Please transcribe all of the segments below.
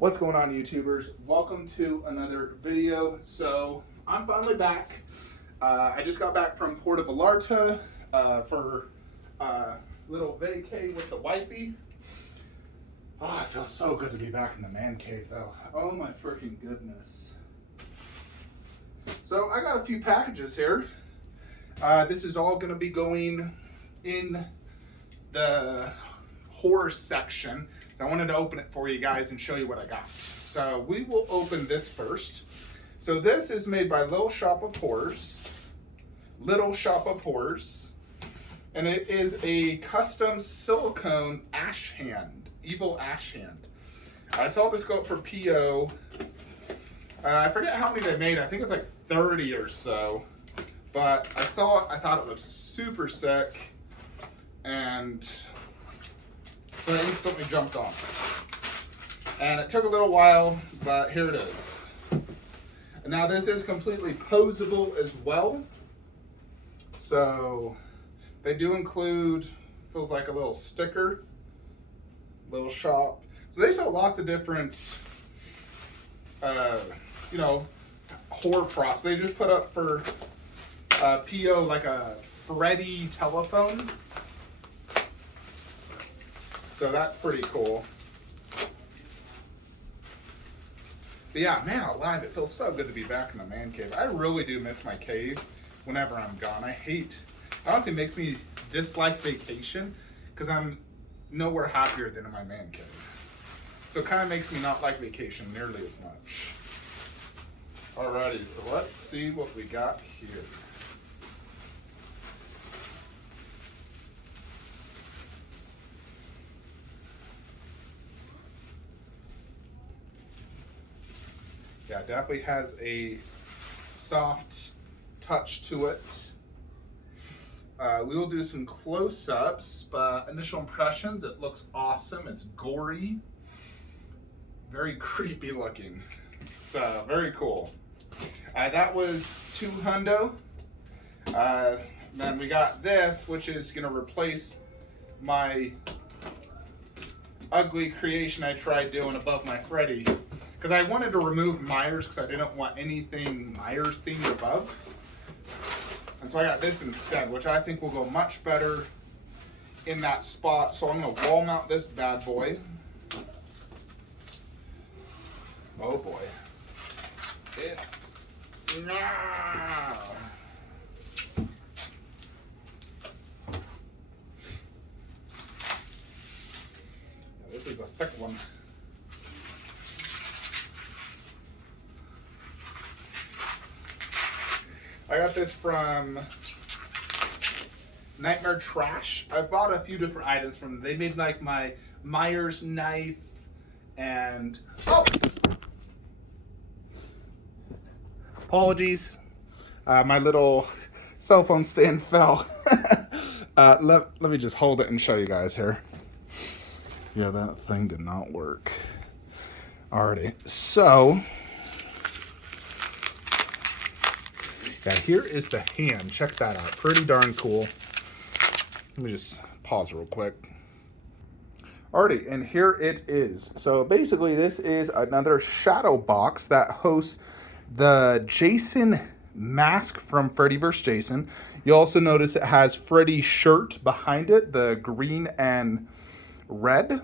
What's going on, YouTubers? Welcome to another video. So I'm finally back. I just got back from Puerto Vallarta for a little vacay with the wifey. Oh, it feels so good to be back in the man cave though. Oh my freaking goodness. So I got a few packages here. This is all going to be going in the horror section. So I wanted to open it for you guys and show you what I got. So we will open this first. So this is made by Little Shop of Horrors. Little Shop of Horrors. And it is a custom silicone ash hand. Evil ash hand. I saw this go up for PO. I forget how many they made. I think it's like 30 or so. But I saw it. I thought it looked super sick. And so I instantly jumped on it. And it took a little while, but here it is. And now this is completely posable as well. So they do include, feels like a little sticker, Little Shop. So they sell lots of different, horror props. They just put up for PO like a Freddy telephone. So that's pretty cool. But yeah, man alive, it feels so good to be back in the man cave. I really do miss my cave whenever I'm gone. It honestly makes me dislike vacation because I'm nowhere happier than in my man cave. So it kind of makes me not like vacation nearly as much. Alrighty, so let's see what we got here. Yeah, it definitely has a soft touch to it. We will do some close-ups, but initial impressions, it looks awesome. It's gory, very creepy looking. So, very cool. That was $200. Then we got this, which is going to replace my ugly creation I tried doing above my Freddy. Because I wanted to remove Myers because I didn't want anything Myers themed above. And so I got this instead, which I think will go much better in that spot. So I'm going to wall mount this bad boy. Oh boy. This is a thick one. I got this from Nightmare Trash. I bought a few different items from them. They made like my Myers knife and... Oh! Apologies. My little cell phone stand fell. Let me just hold it and show you guys here. Yeah, that thing did not work. Alrighty, so... Yeah, here is the hand. Check that out. Pretty darn cool. Let me just pause real quick. Alrighty, and here it is. So basically this is another shadow box that hosts the Jason mask from Freddy vs. Jason. You also notice it has Freddy's shirt behind it, the green and red.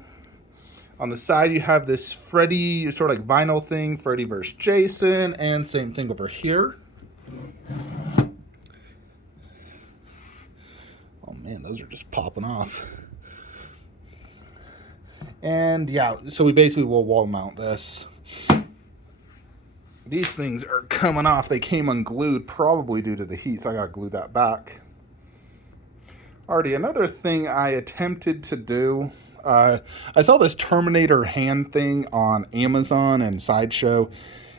On the side you have this Freddy sort of like vinyl thing, Freddy vs. Jason, and same thing over here. Oh man, those are just popping off. And yeah, so we basically will wall mount this. These things are coming off. They came unglued, probably due to the heat, so I gotta glue that back. Alrighty, another thing I attempted to do, I saw this Terminator hand thing on Amazon and Sideshow.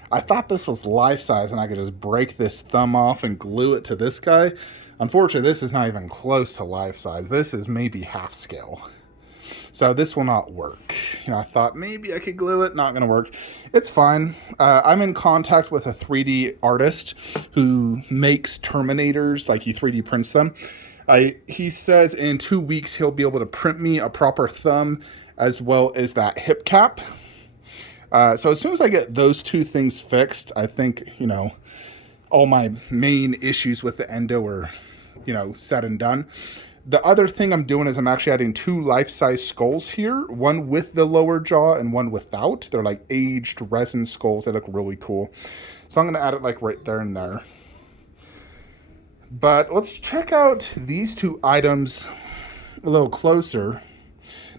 I thought this was life size and I could just break this thumb off and glue it to this guy. Unfortunately, this is not even close to life size. This is maybe half scale. So this will not work. I thought maybe I could glue it. Not going to work. It's fine. I'm in contact with a 3D artist who makes Terminators, like he 3D prints them. He says in 2 weeks he'll be able to print me a proper thumb as well as that hip cap. So as soon as I get those two things fixed, I think, you know, all my main issues with the endo are, you know, said and done. The other thing I'm doing is I'm actually adding two life-size skulls here, one with the lower jaw and one without. They're like aged resin skulls. They look really cool. So I'm going to add it like right there and there. But let's check out these two items a little closer.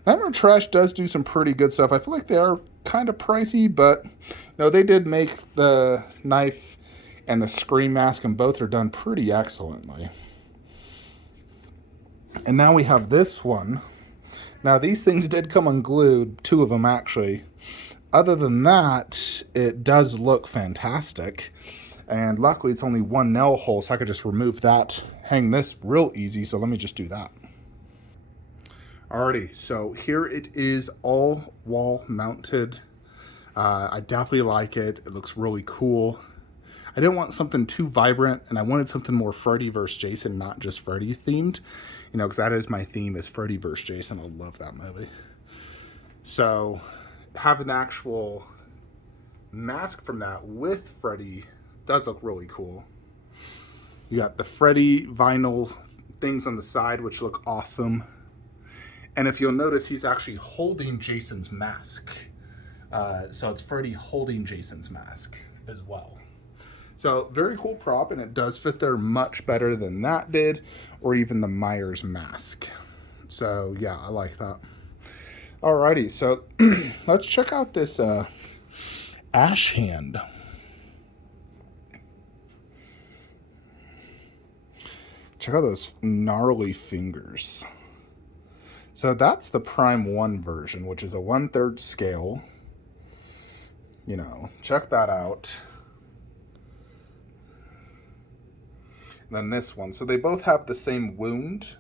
Nightmare Trash does do some pretty good stuff. I feel like they are kind of pricey, but you know, they did make the knife and the scream mask, and both are done pretty excellently. And now we have this one. Now these things did come unglued, two of them actually. Other than that, it does look fantastic. And luckily it's only one nail hole, so I could just remove that, hang this real easy, so let me just do that. Alrighty, so here it is, all wall mounted. I definitely like it. It looks really cool. I didn't want something too vibrant, and I wanted something more Freddy vs. Jason, not just Freddy themed. You know, because that is my theme, is Freddy vs. Jason. I love that movie. So, having the actual mask from that with Freddy does look really cool. You got the Freddy vinyl things on the side, which look awesome. And if you'll notice, he's actually holding Jason's mask. So it's Freddy holding Jason's mask as well. So very cool prop, and it does fit there much better than that did, or even the Myers mask. So yeah, I like that. Alrighty, so let's check out this ash hand. Check out those gnarly fingers. So that's the Prime 1 version, which is a 1/3 scale. You know, check that out. And then this one. So they both have the same wound.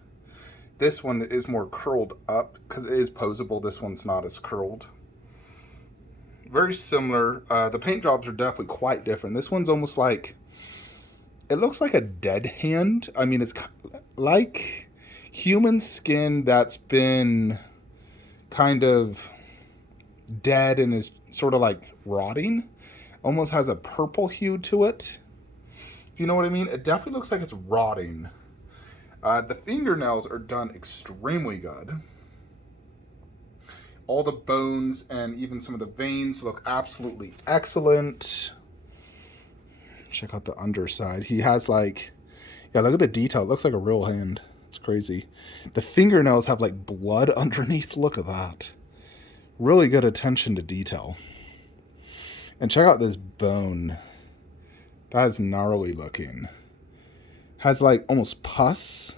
This one is more curled up because it is posable. This one's not as curled. Very similar. The paint jobs are definitely quite different. This one's almost like, it looks like a dead hand. I mean, it's like human skin that's been kind of dead and is sort of like rotting. Almost has a purple hue to it, if you know what I mean. It definitely looks like it's rotting. The fingernails are done extremely good. All the bones and even some of the veins look absolutely excellent. Check out the underside. He has like, yeah, look at the detail. It looks like a real hand. It's crazy. The fingernails have like blood underneath. Look at that. Really good attention to detail. And check out this bone. That is gnarly looking. Has like almost pus.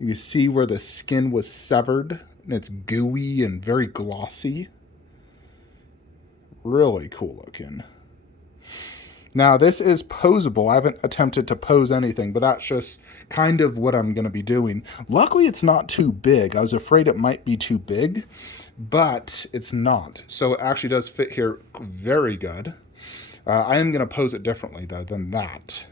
You can see where the skin was severed, and it's gooey and very glossy. Really cool looking. Now this is posable. I haven't attempted to pose anything, but that's just kind of what I'm going to be doing. Luckily it's not too big. I was afraid it might be too big, but it's not. So it actually does fit here very good. I am going to pose it differently though than that.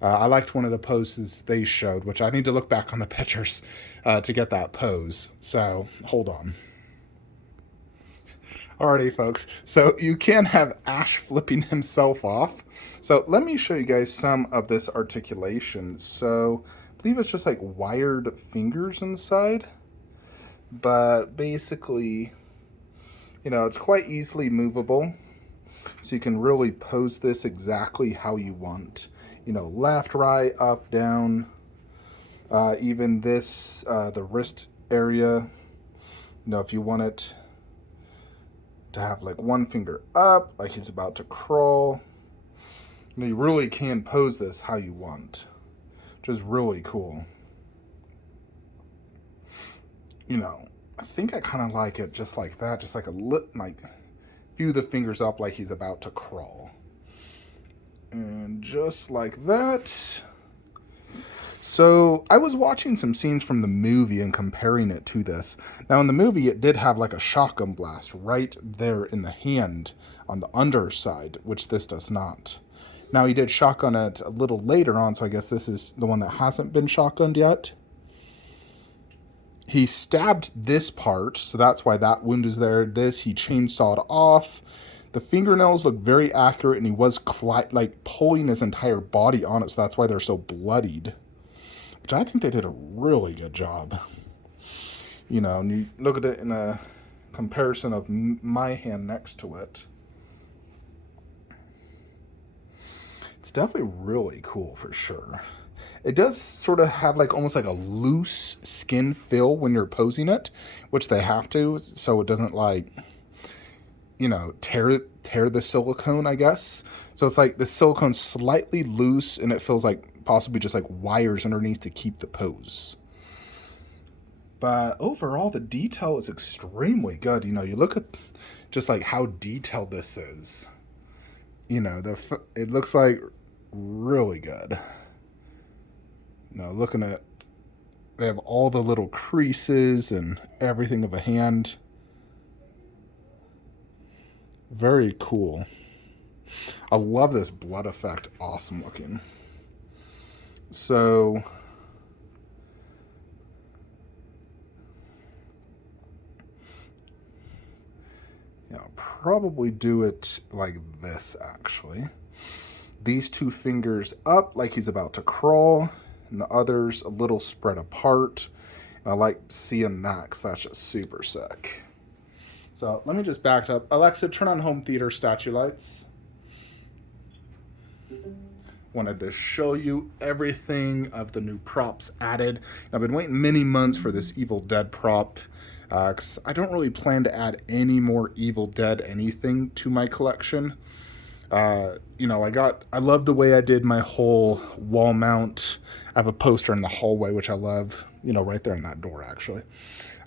I liked one of the poses they showed, which I need to look back on the pictures to get that pose. So hold on. Alrighty, folks. So you can have Ash flipping himself off. So let me show you guys some of this articulation. So I believe it's just like wired fingers inside. But basically, you know, it's quite easily movable. So you can really pose this exactly how you want. You know, left, right, up, down. Even this, the wrist area. You know, if you want it to have like one finger up, like he's about to crawl. You know, you really can pose this how you want. Which is really cool. You know, I think I kind of like it just like that. Just like like few of the fingers up like he's about to crawl. And just like that. So I was watching some scenes from the movie and comparing it to this. Now in the movie it did have like a shotgun blast right there in the hand on the underside, which this does not. Now he did shotgun it a little later on, so I guess this is the one that hasn't been shotgunned yet. he stabbed this part, so that's why that wound is there. This, he chainsawed off. The fingernails look very accurate, and he was like pulling his entire body on it, so that's why they're so bloodied. Which I think they did a really good job. You know, and you look at it in a comparison of my hand next to it. It's definitely really cool for sure. It does sort of have like almost like a loose skin feel when you're posing it, which they have to, so it doesn't like, you know, tear the silicone, I guess. So it's like the silicone's slightly loose and it feels like possibly just like wires underneath to keep the pose. But overall, the detail is extremely good. You know, you look at just like how detailed this is. You know, it looks like really good. You know, looking at, they have all the little creases and everything of a hand. Very cool. I love this blood effect. Awesome looking. So, yeah, I'll probably do it like this actually. These two fingers up like he's about to crawl, and the others a little spread apart. And I like seeing that because that's just super sick. So let me just back up. Alexa, turn on home theater statue lights. Wanted to show you everything of the new props added. I've been waiting many months for this Evil Dead prop. Because I don't really plan to add any more Evil Dead anything to my collection. You know, I love the way I did my whole wall mount. I have a poster in the hallway, which I love, you know, right there in that door, actually.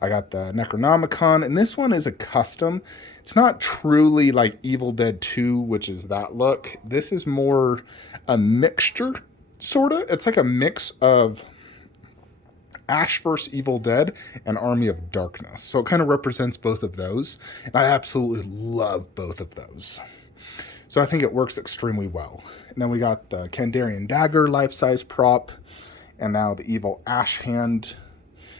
I got the Necronomicon, and this one is a custom. It's not truly like Evil Dead 2, which is that look. This is more a mixture, sort of. It's like a mix of Ash vs. Evil Dead and Army of Darkness. So it kind of represents both of those. And I absolutely love both of those. So I think it works extremely well. And then we got the Kandarian Dagger life-size prop. And now the Evil Ash hand.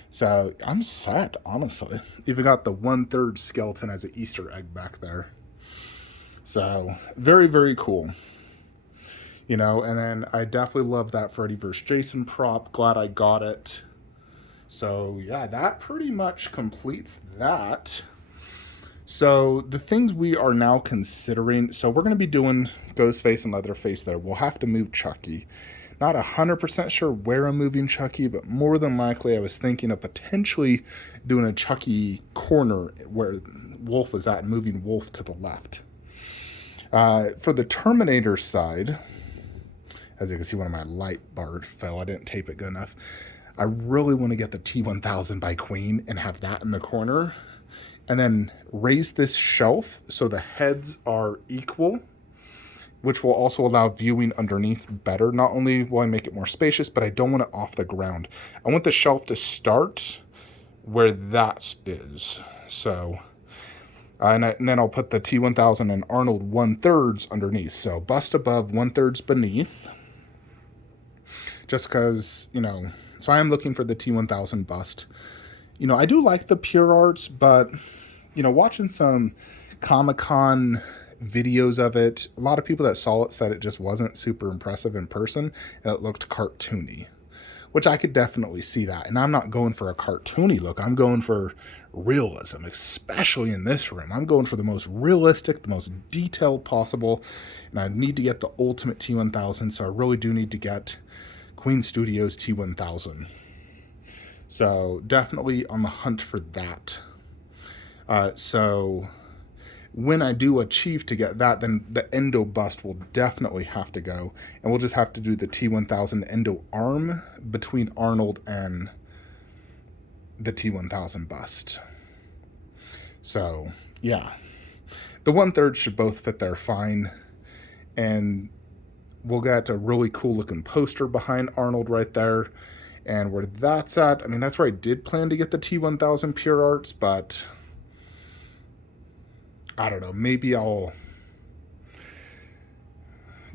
So I'm set, honestly. Even got the 1/3 skeleton as an Easter egg back there. So very, very cool. You know, and then I definitely love that Freddy vs. Jason prop. Glad I got it. So yeah, that pretty much completes that. So the things we are now considering, so we're going to be doing Ghostface and Leatherface there. We'll have to move Chucky. Not 100% sure where I'm moving Chucky, but more than likely I was thinking of potentially doing a Chucky corner where Wolf is at and moving Wolf to the left. For the Terminator side, as you can see, one of my light bars fell. I didn't tape it good enough. I really want to get the T-1000 by Queen and have that in the corner. And then raise this shelf so the heads are equal, which will also allow viewing underneath better. Not only will I make it more spacious, but I don't want it off the ground. I want the shelf to start where that is. So, and then I'll put the T-1000 and Arnold 1/3 underneath. So bust above, 1/3 beneath. Just because, you know, so I am looking for the T-1000 bust. You know, I do like the Pure Arts, but, you know, watching some Comic-Con videos of it, a lot of people that saw it said it just wasn't super impressive in person, and it looked cartoony, which I could definitely see that. And I'm not going for a cartoony look. I'm going for realism, especially in this room. I'm going for the most realistic, the most detailed possible, and I need to get the ultimate T-1000, so I really do need to get Queen Studios T-1000. So definitely on the hunt for that. So when I do achieve to get that, then the Endo bust will definitely have to go. And we'll just have to do the T-1000 Endo arm between Arnold and the T-1000 bust. So, yeah. The 1/3 should both fit there fine. And we'll get a really cool looking poster behind Arnold right there. And where that's at, I mean, that's where I did plan to get the T-1000 Pure Arts, but I don't know, maybe I'll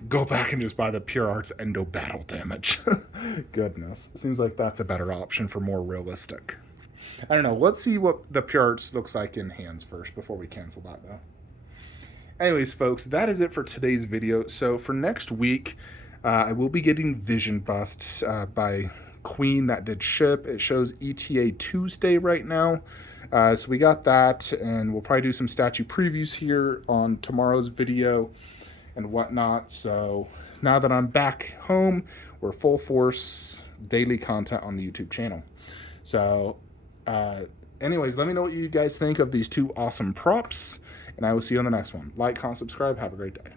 go back and just buy the Pure Arts Endo Battle Damage. Goodness, seems like that's a better option for more realistic. I don't know. Let's see what the pure arts looks like in hands first before we cancel that, though. Anyways, folks, that is it for today's video. So for next week, I will be getting Vision Bust by Queen that did ship. It shows ETA Tuesday right now. So we got that, and we'll probably do some statue previews here on tomorrow's video and whatnot. So now that I'm back home, we're full force daily content on the YouTube channel. So anyways, let me know what you guys think of these two awesome props, and I will see you on the next one. Like, comment, subscribe. Have a great day.